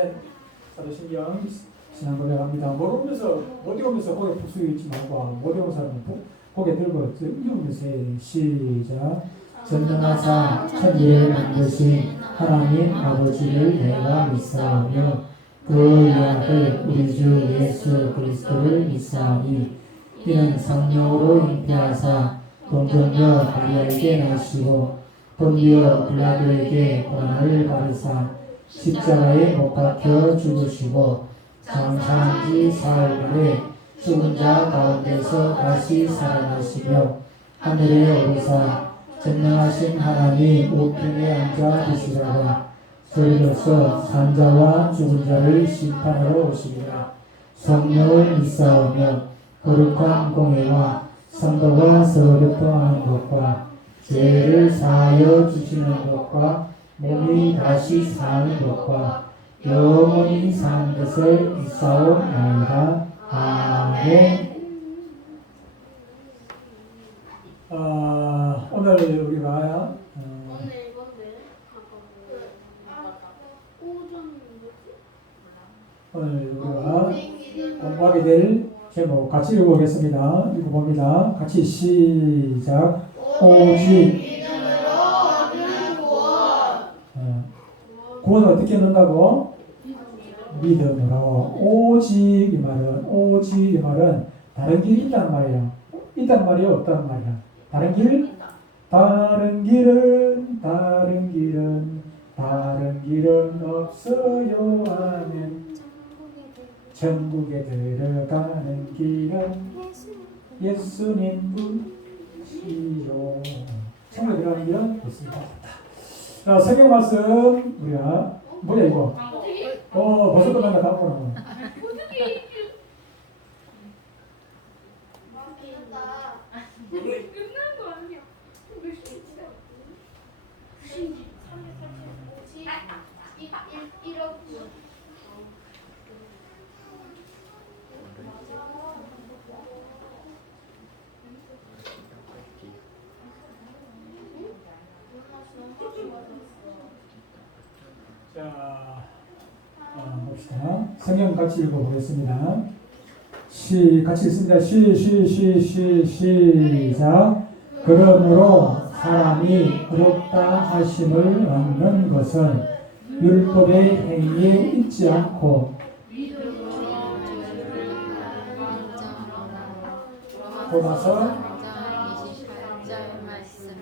아멘. 사도신경 지난 고백합니다. 못 외우면서 고개 푹 숙이지 말고 못 외우는 사람은 고개 들고 읽으면서 시작. 전능하사 천지를 만드신 하나님 아버지를 내가 믿사오며 그 아들 우리 주 예수 그리스도를 믿사오니 이는 성령으로 잉태하사 동정녀 마리아에게 나시고 본디오 빌라도에게 고난을 받으사 십자가에 못 박혀 죽으시고 장사한 지 사흘 만에 죽은 자 가운데서 다시 살아나시며 하늘에 오르사 전능하신 하나님 우편에 앉아 계시다가 저희로서 산자와 죽은 자를 심판하러 오시리라. 성령을 믿사오며 거룩한 공회와 성도가 서로 교통하는 것과 죄를 사하여 주시는 것과 몸이 다시 사는 것과 영원히 사는 것을 믿사오나이다. 아멘. 오늘 우리가 공부하게 될 제목 같이 읽어보겠습니다. 읽어봅니다. 같이 시작. 오직 구원을 어떻게 넣는다고? 믿음으로. 오직 이 말은 다른 길이 있단 말이야. 있단 말이야, 없단 말이야. 다른 길은 없어요. 아멘. 천국에 들어가는 길은 예수님 분이시요. 천국에 들어가는 길은 예수님 분이다. 자, 성경 말씀 우리가 뭐야 이거? 벌써 끝난다. 다음 거는. 자, 봅시다. 성경 같이 읽어보겠습니다. 같이 읽습니다. 시작. 그러므로 사람이 의롭다 하심을 얻는 것은 율법의 행위에 있지 않고 보다서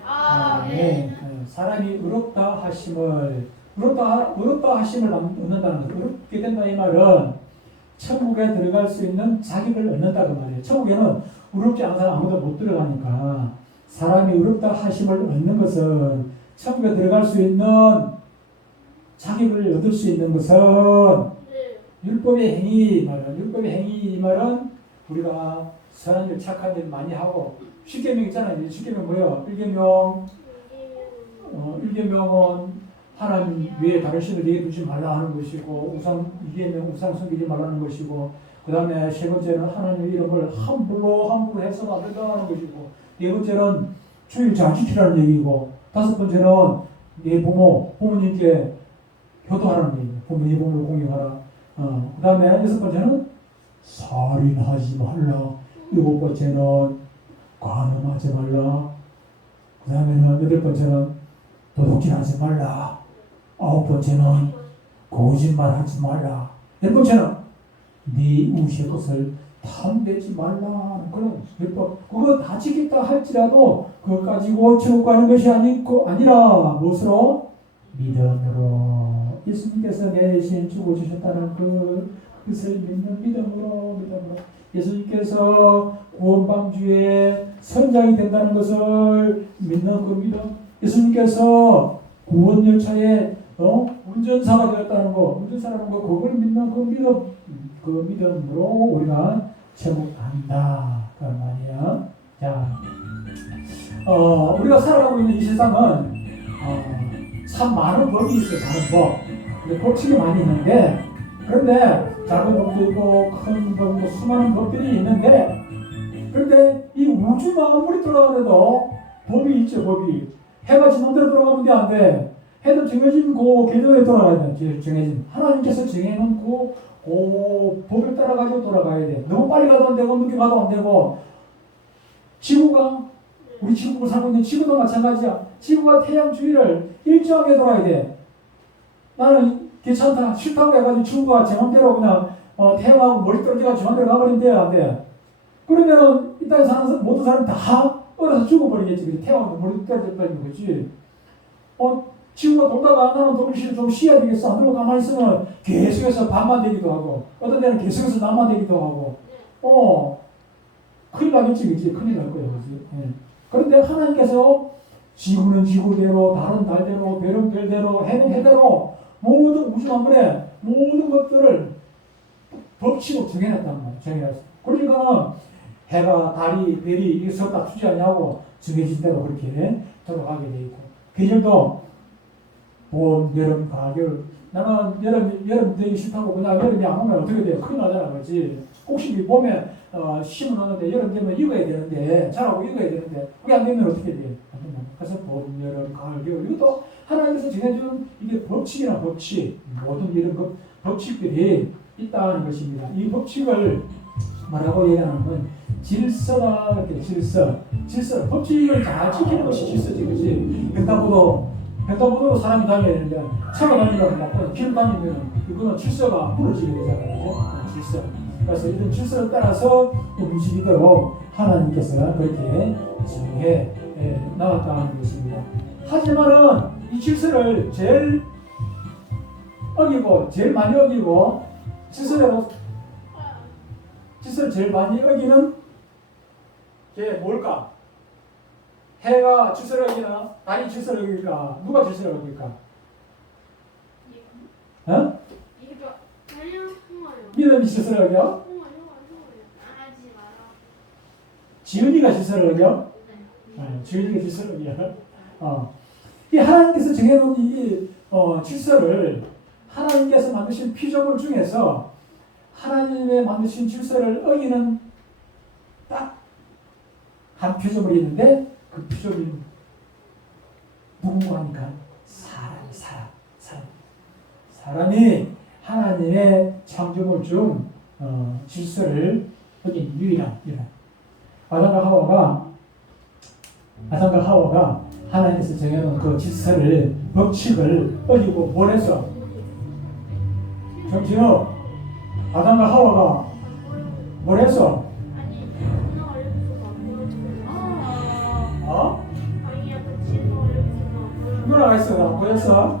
아멘. 사람이 의롭다 하심을 얻는다는 것. 의롭게 된다 이 말은 천국에 들어갈 수 있는 자격을 얻는다고 말이에요. 천국에는 의롭지 않은 사람 아무도 못 들어가니까 사람이 의롭다 하심을 얻는 것은 천국에 들어갈 수 있는 자격을 얻을 수 있는 것은 율법의 행위 말은 우리가 선한 일 착한 일 많이 하고 십계명 있잖아요. 십계명 뭐예요? 1계명은 하나님 외에 다른 신을 내게 두지 말라 하는 것이고 우상 섬기지 말라는 것이고 그 다음에 세 번째는 하나님의 이름을 함부로 해서는 안 된다는 것이고 네 번째는 주일 잘 지키라는 얘기고 다섯 번째는 네 부모님께 효도하라는 얘기고 부모님 부모를 공경하라. 그 다음에 여섯 번째는 살인하지 말라. 일곱 번째는 간음하지 말라. 그 다음에는 여덟 번째는 도둑질하지 말라. 아홉 번째는 거짓말하지 말라. 열 번째는 네 이웃의 것을 탐내지 말라. 그런 율법 그거 다 지켰다 할지라도 그거 가지고 천국 가는 것이 아니라 무엇으로? 믿음으로. 예수님께서 내신 주고 주셨다는 그것을 믿는 믿음으로. 예수님께서 구원방주의 선장이 된다는 것을 믿는 그 믿음. 예수님께서 구원열차의 운전사가 되었다는 거, 운전사라는 거, 그걸 믿는 그 믿음으로 우리가 천국 간다. 그런 말이야. 자, 우리가 살아가고 있는 이 세상은 참 많은 법이 있어요. 많은 법. 근데 법칙이 많이 있는데, 그런데 작은 법도 있고 큰 법도 수많은 법들이 있는데, 그런데 이 우주가 아무리 돌아가도 법이 있죠. 법이. 해가 지 맘대로 돌아가면 안 돼. 해도 정해진 그 궤도에 돌아가야 돼. 정해진 하나님께서 정해놓은 그 법을 따라가지고 돌아가야 돼. 너무 빨리 가도 안 되고 늦게 가도 안 되고. 지구가 우리 지구를 살고 있는 지구도 마찬가지야. 지구가 태양 주위를 일정하게 돌아야 돼. 나는 괜찮다 싫다고 해가지고 지구가 제 맘대로 그냥 태양하고 머리 떨어져가 지 맘대로 가버린대 안 돼. 그러면은 이 땅에 사는 모든 사람이 다 얼어서 죽어버리겠지. 그치? 태양하고 머리 떨어져 버리는 거지. 지구가 돌다가 나는 좀 쉬어야 되겠어. 안 그러고 가만히 있으면 계속해서 밤만 되기도 하고 어떤 데는 계속해서 낮만 되기도 하고 큰일 나겠지. 그치? 큰일 날 거야. 그치? 예. 그런데 하나님께서 지구는 지구대로 다른 달대로 별은 별대로 해는 해대로 모든 우주 만물의 모든 것들을 법칙으로 정해놨단 말이야. 정해놨어. 그러니까 해가 달이 별이 이게 서로 다투지 않냐고 정해진 대로 그렇게 돌아가게 돼 있고 계절도 봄, 여름, 가을. 나는 여름 되기 싫다고 그냥 여름이 안 오면 어떻게 돼요? 큰일 나잖아, 그렇지? 혹시 봄에 심어놨는데 여름 되면 익어야 되는데 자라고 익어야 되는데 그게 안 되면 어떻게 돼? 안 된다. 그래서 봄, 여름, 가을, 겨울 이것도 하나님께서 정해준 이게 법칙이나 법칙 모든 이런 법칙들이 있다는 것입니다. 이 법칙을 뭐라고 얘기하는 질서라 그렇게 질서 법칙을 잘 지키는 것이 질서지, 그렇지? 횡단보도로 사람이 다녀야 되는데 차가 다니려고 막 길 다니면 이거는 질서가 무너지게 되잖아요. 그렇죠? 질서. 그래서 이런 질서를 따라서 움직이도록 하나님께서 그렇게 정해 나왔다는 것입니다. 하지만은 이 질서를 제일 어기고 제일 많이 어기고 질서를 제일 많이 어기는 게 뭘까? 해가 질서를 어기나 달이 질서를 어길까? 누가 질서를 어길까? 믿음이 질서를 어겨? 지은이가 질서를 어겨? 지은이가 질서를 어겨? 이 하나님께서 정해놓은 이 질서를 하나님께서 만드신 피조물 중에서 하나님의 만드신 질서를 어기는 딱 한 피조물이 있는데 그 피조물이 누군가 하니까 사람이 하나님의 창조물 중 질서를 어긴 유일한 아담과 하와가 하나님께서 정해놓은 그 질서를 법칙을 어기고 뭘 했어? 정신호 아담과 하와가 뭘 했어? 누나가 있어? 뭐였어?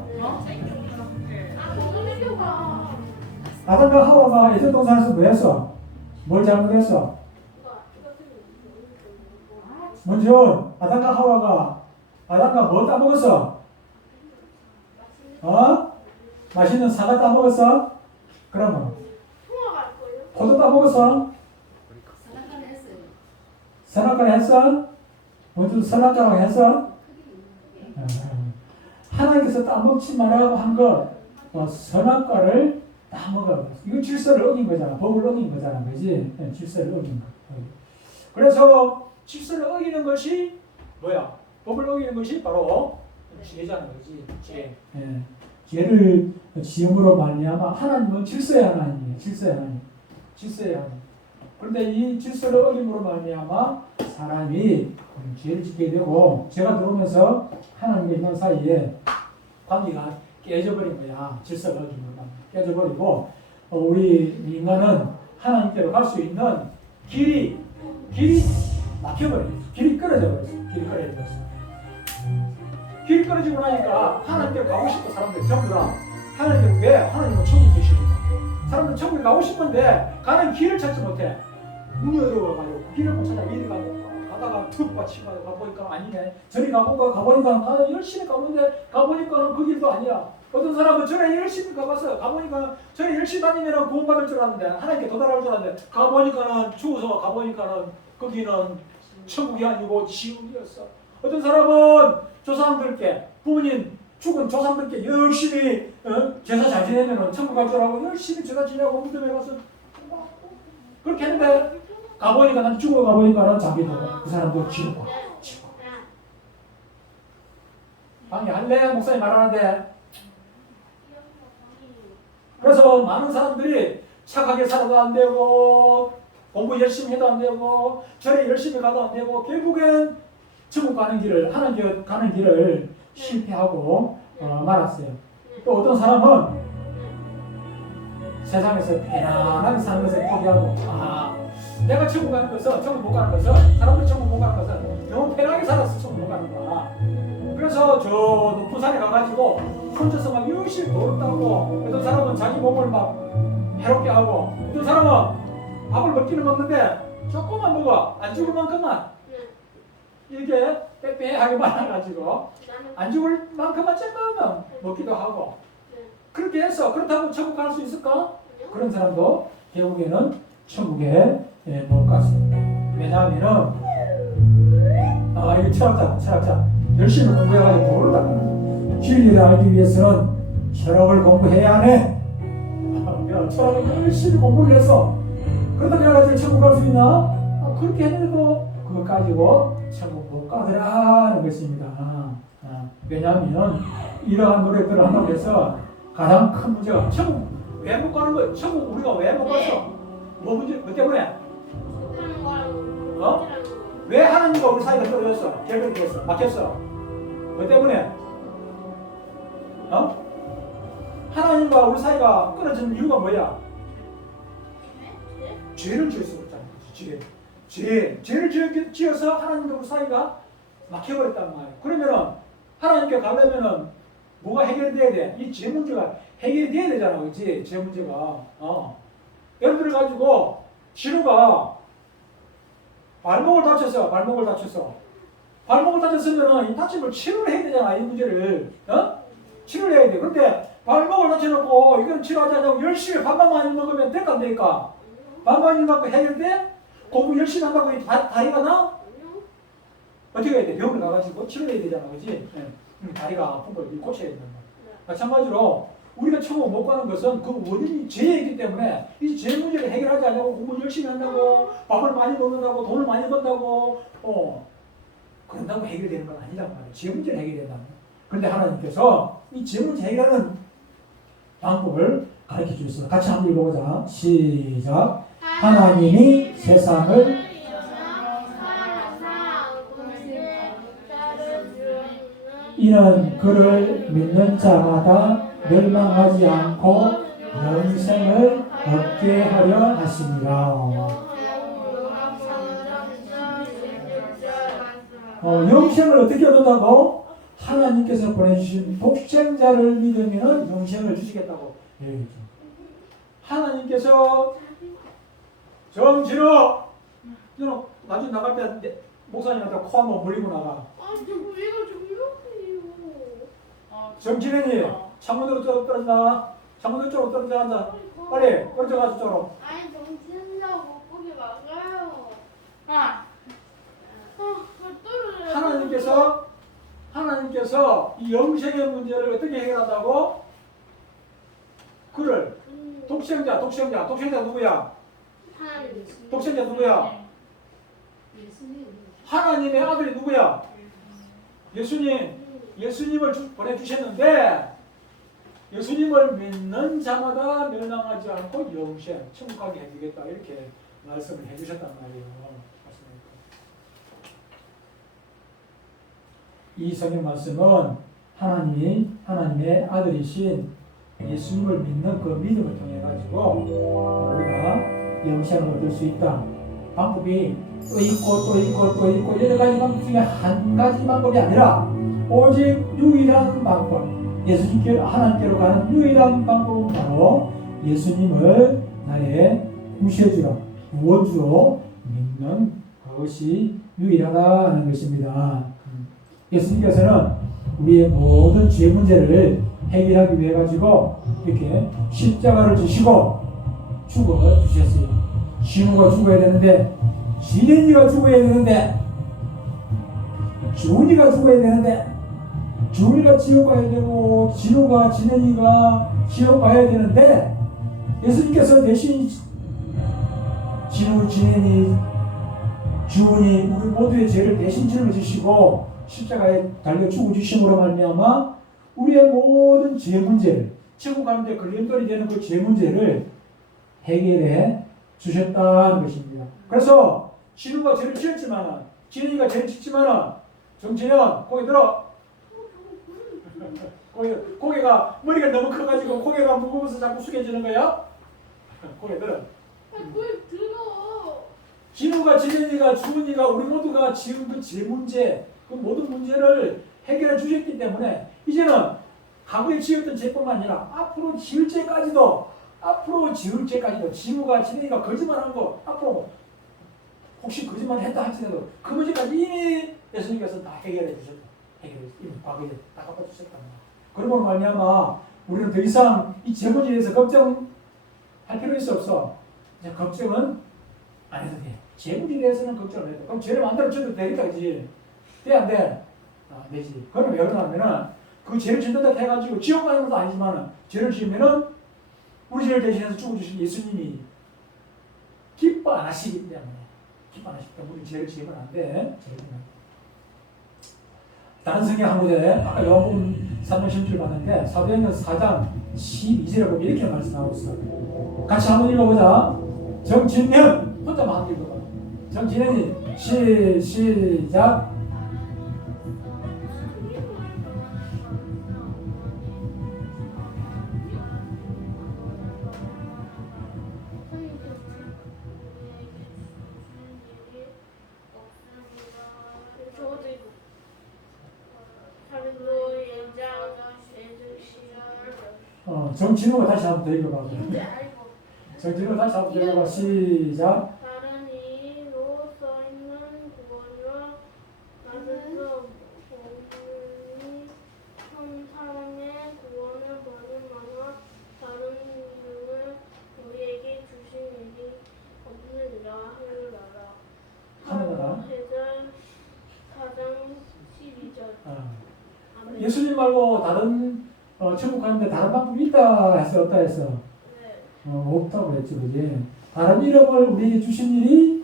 아담과 하와가 에덴 동산에서 뭐 했어? 뭘 잘못했어? 먼저 아담과 하와가 뭐 따먹었어? 맛있는 사과 따먹었어? 그러면 포도 따먹었어? 선악과를 했어? 먼저 선악과라고 했어? 하나님께서 따먹지 말라고 한 것 선악과를 따먹어. 이거 질서를 어긴 거잖아. 법을 어긴 거잖아. 그지? 질서를 어긴 거. 그래서 질서를 어기는 것이 뭐야? 법을 어기는 것이 바로 지혜잖아. 그지? 지혜. 지혜를 지음으로 말미암아 하나님은 질서의 하나님이에요. 질서의 하나님. 그런데 이 질서를 어김으로 말미암아 사람이 죄를 짓게 되고 죄가 들어오면서 하나님과 인간 사이에 관계가 깨져버린 거야. 질서가 어긴 거가 깨져버리고 우리 인간은 하나님께로 갈 수 있는 길이 막혀버렸어. 길이 끊어져 버렸어. 길이 끊어지고 나니까 하나님께로 가고 싶은 사람들 전부 다 하나님께로 왜? 하나님은 천국에 계시니까. 사람들 천국에 가고 싶은데 가는 길을 찾지 못해. 문이 어려워가지고 길을 못 찾아. 이리 가다가 툭 받치고 가보니까 아니네. 저리 가보니까 열심히 가보는데 가보니까 그 길도 아니야. 어떤 사람은 저래 열심히 가봤어요. 가보니까 저래 열심히 다니면 구원받을 줄 알았는데 하나님께 도달할 줄 알았는데 가보니까는 죽어서 가보니까는 거기는 천국이 아니고 지옥이었어. 어떤 사람은 조상들께 부모님 죽은 조상들께 열심히 제사 잘 지내면 천국 갈 줄 알고 열심히 제사 지내고 믿음에 가서 그렇게 했는데 가보니까 난 죽어가보니까는 자기도 그 사람도 지옥 가. 방해할래? 목사님 말하는데. 그래서 많은 사람들이 착하게 살아도 안 되고 공부 열심히 해도 안 되고 절에 열심히 가도 안 되고 결국엔 천국 가는 길을 하나님 가는 길을 실패하고 말았어요. 또 어떤 사람은 세상에서 편안하게 사는 것을 포기하고 내가 천국 가는 것은 천국 못 가는 것은 사람들이 천국 못 가는 것은 너무 편하게 살아서 천국 못 가는 거야. 그래서 저 높은 산에 가가지고 혼자서 막 열심히 걸었다고. 어떤 사람은 자기 몸을 막 해롭게 하고 어떤 사람은 밥을 먹기는 먹는데 조금만 먹어. 안 죽을 만큼만 이렇게 빼빼하게 말아가지고 안 죽을 만큼만 조금만 먹기도 하고 그렇게 해서 그렇다고 천국 갈 수 있을까? 그런 사람도 결국에는 천국에 못 갔습니다. 왜냐하면은 이거 철학자 열심히 공부해가지고 모르다. 진리를 알기 위해서는 철학을 공부해야 하네. 철학을 열심히 공부를 해서 그렇다고 해가지고 천국 갈 수 있나? 그렇게 했는데도 그거 가지고 천국 못 가더라는 것입니다. 왜냐하면 이러한 노력들을 한다고 해서 가장 큰 문제가 천국 왜 못 가는 거예요? 천국 우리가 왜 못 갔어? 뭐 문제? 뭐 때문에? 왜 하나님과 우리 사이가 떨어졌어? 결별됐어? 막혔어? 뭐 때문에? 하나님과 우리 사이가 끊어진 이유가 뭐야? 죄를 지어서 그렇잖아요. 죄를 지어서 하나님과 우리 사이가 막혀버렸단 말이에요. 그러면은 하나님께 가려면은 뭐가 해결돼야 돼? 이 죄 문제가 해결이 돼야 되잖아, 그렇지? 죄 문제가. 예를 들어 가지고 진우가 발목을 다쳤어. 발목을 다쳤으면은 이 다침을 치료를 해야 되잖아, 이 문제를. 치료를 해야 돼. 그런데 발목을 다쳐놓고 이건 치료하지 않고 열심히 밥만 많이 먹으면 될까 안 될까? 밥 많이 먹고 해결돼? 공부 열심히 한다고 다리가 나? 어떻게 해야 돼? 병원에 가가지고 치료해야 되잖아, 그렇지? 다리가 아픈 걸 고쳐야 된단 말이야. 마찬가지로 우리가 천국 못 가는 것은 그 원인이 죄이기 때문에 이 죄 문제를 해결하지 않냐고 공부 열심히 한다고 밥을 많이 먹는다고 돈을 많이 번다고 그런다고 해결되는 건 아니란 말이에요. 죄 문제를 해결된다는 거예요. 그런데 하나님께서 이 죄 문제 해결하는 방법을 가르쳐 주셨어요. 같이 한번 읽어보자. 시작. 하나님이 세상을 이는 그를 믿는 자마다 멸망하지 않고 영생을 얻게 하려 하십니다. 영생을 어떻게 얻는다고? 하나님께서 보내주신 독생자를 믿으면 영생을 주시겠다고 얘기했죠. 하나님께서 정진호 나중에 나갈 때 목사님한테 코 한번 물리고 나가. 정진현이 창문으로 떨어진다. 창문으로 쪽으로 떨어져 앉아. 빨리 떨어져가지고 쪽으로. 아니 정신이라고 못 보게 막아요. 하나님께서 이 영생의 문제를 어떻게 해결한다고? 그를 독생자 누구야? 독생자 누구야? 하나님의 아들이 누구야? 예수님을 보내주셨는데 예수님을 믿는 자마다 멸망하지 않고 영생, 천국 가게 해주겠다 이렇게 말씀을 해주셨단 말이에요. 이 성경 말씀은 하나님의 아들이신 예수님을 믿는 그 믿음을 통해 가지고 우리가 영생을 얻을 수 있다. 방법이 또 있고 여러 가지 방법 중에 한 가지 방법이 아니라 오직 유일한 방법, 하나님께로 가는 유일한 방법은 바로 예수님을 나의 구세주로 구원주로 믿는 그것이 유일하다는 것입니다. 예수님께서는 우리의 모든 죄 문제를 해결하기 위해 가지고 이렇게 십자가를 지시고 죽어 주셨어요. 진우가 죽어야 되는데, 지린이가 죽어야 되는데, 주은이가 죽어야 되는데, 주은이가 지옥 가야 되고 진우가 진은이가 지옥 가야 되는데 예수님께서 대신 진우, 진은이, 주은이 우리 모두의 죄를 대신 짊어지시고 십자가에 달려 죽어 주심으로 말미암아 우리의 모든 죄 문제를 천국 가는데 걸림돌이 되는 그 죄 문제를 해결해 주셨다는 것입니다. 그래서 진우가 죄를 지었지만은 진우가 죄를 짓지만은 정진현 고개 들어. 고개가 머리가 너무 커가지고 고개가 무거워서 자꾸 숙여지는 거야. 고개 들어. 뭘 들어? 진우가 진현이가 주은이가 우리 모두가 지은 그 죄 문제 그 모든 문제를 해결해 주셨기 때문에 이제는 과거에 지었던 죄뿐만 아니라 앞으로 지을 죄까지도 진우가 진현이가 거짓말한 거 앞으로 혹시 거짓말 했다 할지라도 그 문제까지 이미 예수님께서 다 해결해 주셨다. 이미 과거에 다 갚아 주셨다. 그러고 말미암아 우리는 더 이상 이 죄 문제에 대해서 걱정할 필요 있어 없어. 이제 걱정은 안 해도 돼. 죄 문제에 대해서는 걱정 안 해도 돼. 그럼 죄를 만들어줘도 되겠다, 그지? 돼, 안 돼? 안 되지. 그럼 왜 그러냐면은 그 죄를 짓는다 해가지고 지옥 가는 것도 아니지만 죄를 지으면은 우리 죄를 대신해서 죽어주신 예수님이 기뻐 안 하시기 때문에 우리 죄를 지으면 안 돼. 다른 성경 한 구절에 아까 요한복음 3장 10절 봤는데 사도행전 4장 12절에 보면 이렇게 말씀하고 있어. 같이 한번 읽어보자. 정진현 혼자만 한번 읽어봐. 정진현이 시작. 정진호가 다시 한번 더 읽어봐. 정진호가 다시 한번 더 읽어봐. 시작. 다른 이로 써있는 구원과 나서서 복음이 한 사람의 구원을 버림하나 다른 이름을 우리에게 주신 일이 없느니라 하늘나라. 해설 4장 12절. 예수님 말고 다른 천국 가는데 다른 방법이 있다 해서 없다 해서 네. 없다고 그랬지, 그지? 다른 이름을 우리에게 주신 일이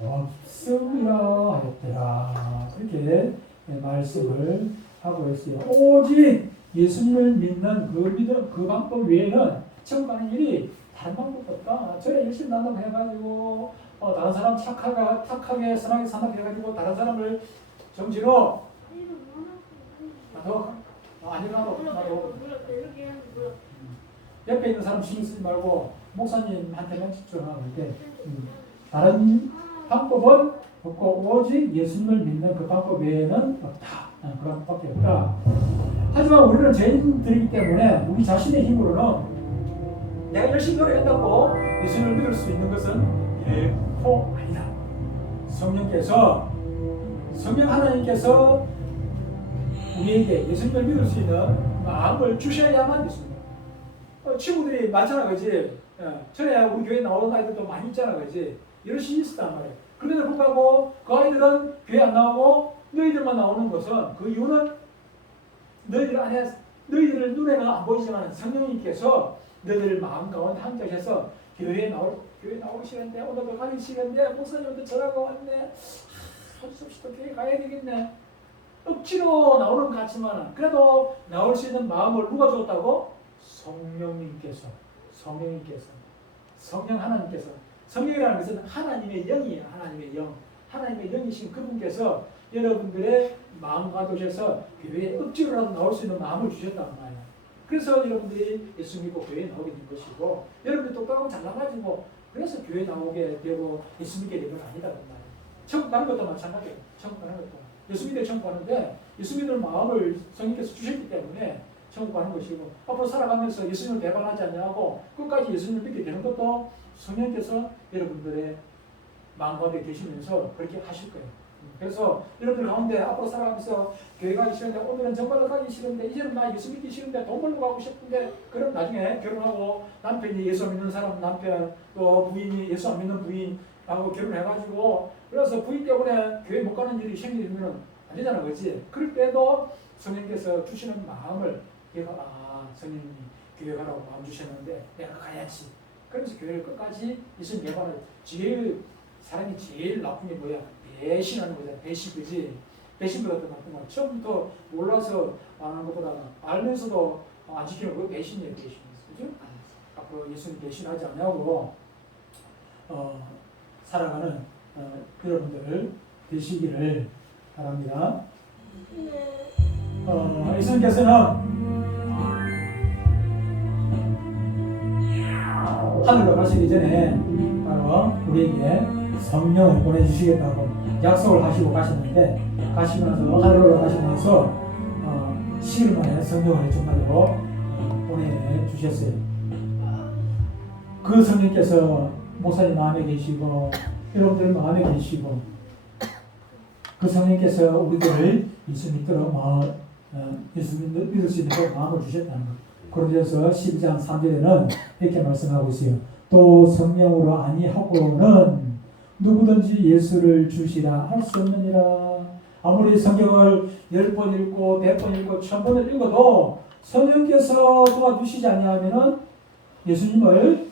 없음이라 하였더라. 그렇게 말씀을 하고 있어요. 오직 예수님을 믿는 그 방법 외에는 천국 가는 일이 다른 방법도 없다. 저래 열심히 난다고 해가지고 다른 사람 착하게 선하게 산다고 해가지고 다른 사람을 정지로 나도 옆에 있는 사람 신경 쓰지 말고 목사님한테만 집중하고 이렇게 다른 방법은 없고 오직 예수님을 믿는 그 방법 외에는 없다. 그런 방법이 없다. 하지만 우리는 죄인들이기 때문에 우리 자신의 힘으로는 내가 열심히 노력한다고 예수님을 믿을 수 있는 것은 결코 아니다. 성령 하나님께서 우리에게 예수님을 믿을 수 있는 마음을 주셔야만 믿습니다. 친구들이 많잖아, 그지? 전에 우리 교회 나오는 아이들도 많이 있잖아, 그지? 이런 시기 있었단 말이야. 그런데도 불구하고 그 아이들은 교회 안 나오고 너희들만 나오는 것은 그 이유는 너희들 눈에는 안 보이지만 성령님께서 너희들 마음 가운데 함께하셔서 교회 나오기 싫은데 오늘도 가기 싫은데 목사님도 전화가 왔네. 할수 없이 또 교회 가야 되겠네. 억지로 나오는 것 같지만 그래도 나올 수 있는 마음을 누가 주었다고? 성령님께서 성령 하나님께서 성령이라는 것은 하나님의 영이에요. 하나님의 영이신 그분께서 여러분들의 마음과 도셔서 교회에 억지로라도 나올 수 있는 마음을 주셨단 말이에요. 그래서 여러분들이 예수 믿고 교회에 나오게 된 것이고 여러분들이 똑똑하고 잘나가지고 그래서 교회에 나오게 되고 예수 믿게 된 건 아니다. 천국 가는 것도 마찬가지예요. 천국 가는 것도 예수 믿어 천국 가는데 예수 믿을 마음을 성령께서 주셨기 때문에 천국 가는 것이고 앞으로 살아가면서 예수님을 배반하지 않냐고 끝까지 예수님을 믿게 되는 것도 성령께서 여러분들의 마음 가운데 계시면서 그렇게 하실 거예요. 그래서 여러분들 가운데 앞으로 살아가면서 교회 가기 싫은데 오늘은 정말로 가기 싫은데 이제는 나 예수 믿기 싫은데 돈 벌러 가고 싶은데 그럼 나중에 결혼하고 남편이 예수 믿는 사람 남편 또 부인이 예수 안 믿는 부인하고 결혼해가지고 그래서 부인 때문에 교회 못 가는 일이 생기면 안 되잖아, 그렇지? 그럴 때도 성령께서 주시는 마음을 얘가 성령님이 교회 가라고 마음 주셨는데 내가 가야지. 그러면서 교회를 끝까지 예수님 배반을 사람이 제일 나쁜 게 뭐야? 배신하는 거잖아. 배신, 그지? 배신자 같은 거야. 처음부터 몰라서 안 하는 것보다 알면서도 안 지키는 거 배신이에요, 배신. 그죠? 앞으로 예수님 배신하지 않냐고 살아가는 여러분들 되시기를 바랍니다. 예수님께서는 하늘로 가시기 전에 바로 우리에게 성령을 보내주시겠다고 약속을 하시고 가셨는데, 가시면서 하늘로 가시면서 10일 만에 성령을 정말로 보내주셨어요. 그 성령께서 목사님 마음에 계시고 여러분들 마음에 계시고, 그 성령께서 우리들을 예수 믿도록 예수 믿을 수 있는 마음을 주셨다는 것. 고린도서 12장 3절에는 이렇게 말씀하고 있어요. 또 성령으로 아니하고는 누구든지 예수를 주시라 할 수 없느니라. 아무리 성경을 10번 읽고 100번 읽고 1000번을 읽어도 성령께서 도와주시지 아니하면은 예수님을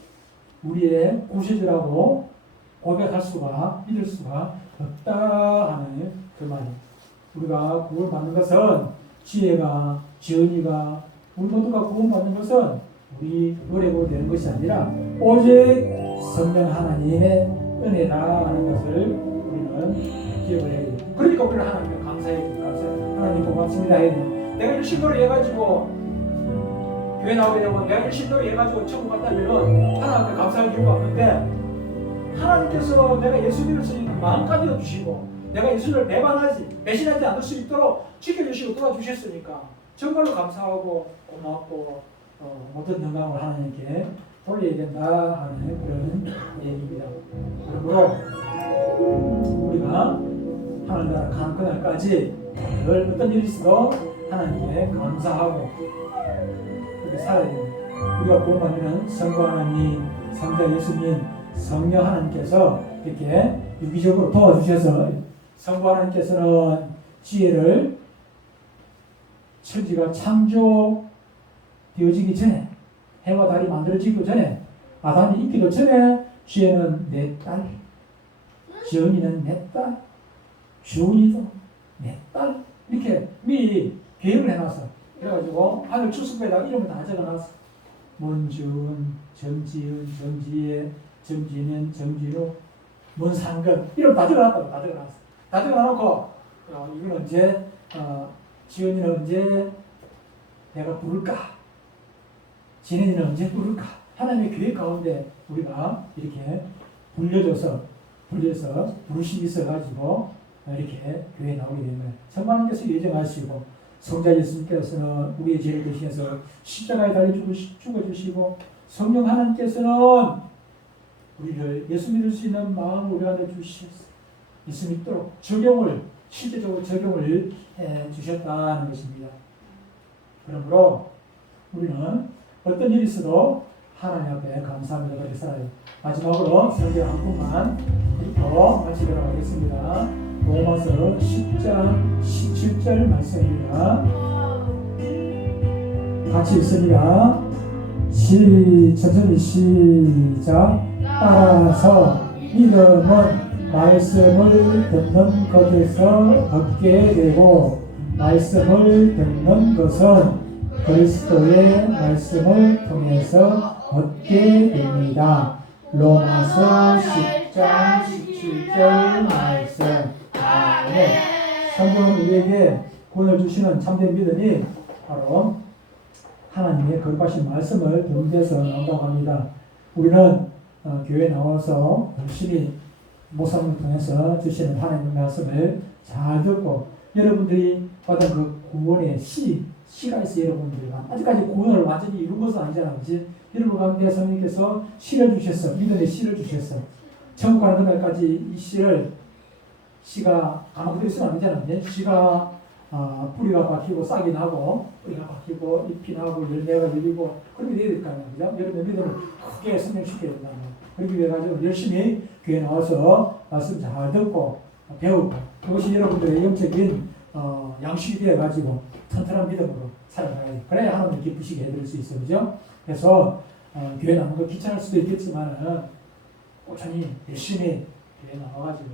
우리의 구세주라고 고백할 수가, 믿을 수가 없다 하는 그 말이에요. 우리가 구원받는 것은 지혜가, 지은이가, 우리 모두가 구원받는 것은 우리 노력으로 되는 것이 아니라 오직 성령 하나님의 은혜다 하는 것을 우리는 기억을 해야 돼요. 그러니까 우리는 하나님께 감사해야 돼요. 하나님 고맙습니다 해야 돼요. 내가 열심히 노력해가지고 교회 나오게 되면 내가 열심히 노력해가지고 천국 갔다면 하나님께 감사할 이유가 없는데, 하나님께서 내가 예수 믿을 수 있는 마음까지도 주시고 내가 예수를 배신하지 않을 수 있도록 지켜주시고 도와주셨으니까 정말로 감사하고 고맙고 모든 영광을 하나님께 돌려야 된다 하는 그런 얘기입니다. 그러므로 우리가 하늘나라 가는 그날까지 늘 어떤 일이 있어도 하나님께 감사하고 그렇게 살아야 됩니다. 우리가 구원받는 성부 하나님, 성자 예수님, 성령 하나님께서 이렇게 유기적으로 도와주셔서, 성부 하나님께서는 지혜를 천지가 창조되어지기 전에, 해와 달이 만들어지기 전에, 아담이 있기도 전에 지혜는 내 딸, 지은이는 내 딸, 주은이도 내 딸, 이렇게 미리 계획을 해놨어. 그래가지고 하늘 출석부에다가 이름을 다 적어놨어. 문지은, 정지은, 정지혜, 정진현, 정진우, 문상근, 이름 다 적어놨다고. 다 적어놨어. 다 적어놓고 이건 언제, 지은이는 언제 내가 부를까? 진현이는 언제 부를까? 하나님의 계획 가운데 우리가 이렇게 불려서 부르심이 있어가지고 이렇게 교회에 나오게 된 거예요. 성만님께서 예정하시고, 성자 예수님께서는 우리의 죄를 대신해서 십자가에 달려 죽어주시고, 성령 하나님께서는 우리를 예수 믿을 수 있는 마음을 우리 안에 주셨어요. 예수 믿도록 실제적으로 적용을 해 주셨다는 것입니다. 그러므로 우리는 어떤 일이 있어도 하나님 앞에 감사합니다. 그렇게 살아요. 마지막으로 성경 한 분만 읽고 마치도록 하겠습니다. 로마서 10장 17절 말씀입니다. 같이 읽습니다. 천천히 시작. 따라서 믿음은 말씀을 듣는 것에서 얻게 되고, 말씀을 듣는 것은 그리스도의 말씀을 통해서 얻게 됩니다. 로마서 10장 17절 말씀. 아멘. 성경은 우리에게 구원을 주시는 참된 믿음이 바로 하나님의 거룩하신 말씀을 듣는 데서 나온다고 합니다. 우리는 교회에 나와서 열심히 목사님을 통해서 주시는 하나님의 말씀을 잘 듣고, 여러분들이 받은 그 구원의 씨가 있어요. 여러분들이 아직까지 구원을 완전히 이룬 것은 아니잖아요. 그치? 여러분 가운데 성령께서 씨를 주셨어. 믿음의 씨를 주셨어. 천국 가는 그날까지 이 씨가 가만히 있으면 안 되잖아요. 씨가 뿌리가 박히고 싹이 나고, 뿌리가 박히고 잎이 나고 열매가 열리고 그렇게 돼야 될 거 아니에요. 그죠? 여러분의 믿음을 크게 성장시켜야 된다는 거예요. 그렇게 돼가지고 열심히 교회 나와서 말씀 잘 듣고 배우고, 그것이 여러분들의 영적인 양식이 되어가지고 튼튼한 믿음으로 살아가야 돼요. 그래야 하나님 기쁘시게 해드릴 수 있어요. 그죠? 그래서 교회 나오는 거 귀찮을 수도 있겠지만 꾸준히 열심히 교회 나와가지고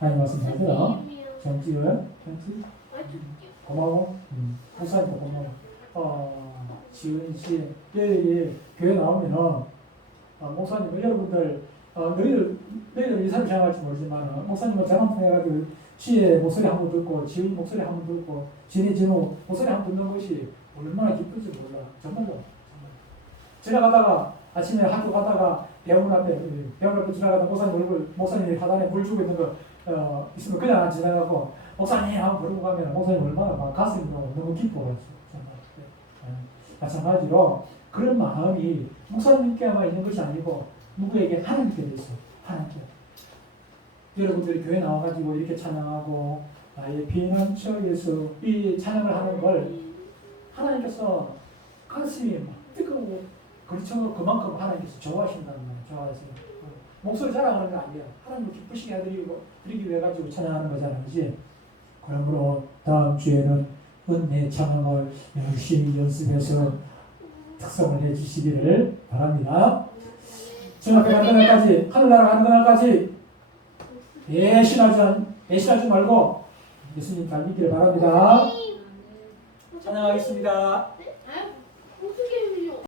하나님 말씀 잘 들어 정지요? 정지? 아, 저기요. 고마워. 목사님도 고마워. 지은 씨, 내일 교회 나오면은 목사님, 여러분들 너희들 이 사람 생각할지 모르지만 목사님은 전화 통해가지고 지의 목소리 한번 듣고 지은 목소리 한번 듣고 진우 목소리 한번 듣는 것이 얼마나 기쁜지 몰라. 정말로. 지나가다가 아침에 학교 가다가 병원 앞에 지나가다 목사님 하단에 물 주고 있는 거 있으면 그냥 안 지나가고 목사님 하고 부르고 가면 목사님 얼마나 막 가슴이 너무 기뻐가지고 정말. 마찬가지로 그런 마음이 목사님께만 있는 것이 아니고 누구에게 하나님께 있어. 하나님께. 여러분들이 교회 나와가지고 이렇게 찬양하고 나의 피난처에서 이 찬양을 하는 걸 하나님께서 가슴이 막 뜨거워. 그렇죠. 그만큼 하나님께서 좋아하신다는 거예요. 좋아하세요. 목소리 자랑하는 게 아니에요. 하나님을 기쁘시게 해드리기 위해 가지고 찬양하는 거잖아요. 그지? 그러므로 다음 주에는 은혜 찬양을 열심히 연습해서 특성을 해주시기를 바랍니다. 주 앞에 가는 그날까지, 하늘나라 가는 그날까지 애신하지 말고 예수님 잘 믿기를 바랍니다. 찬양하겠습니다.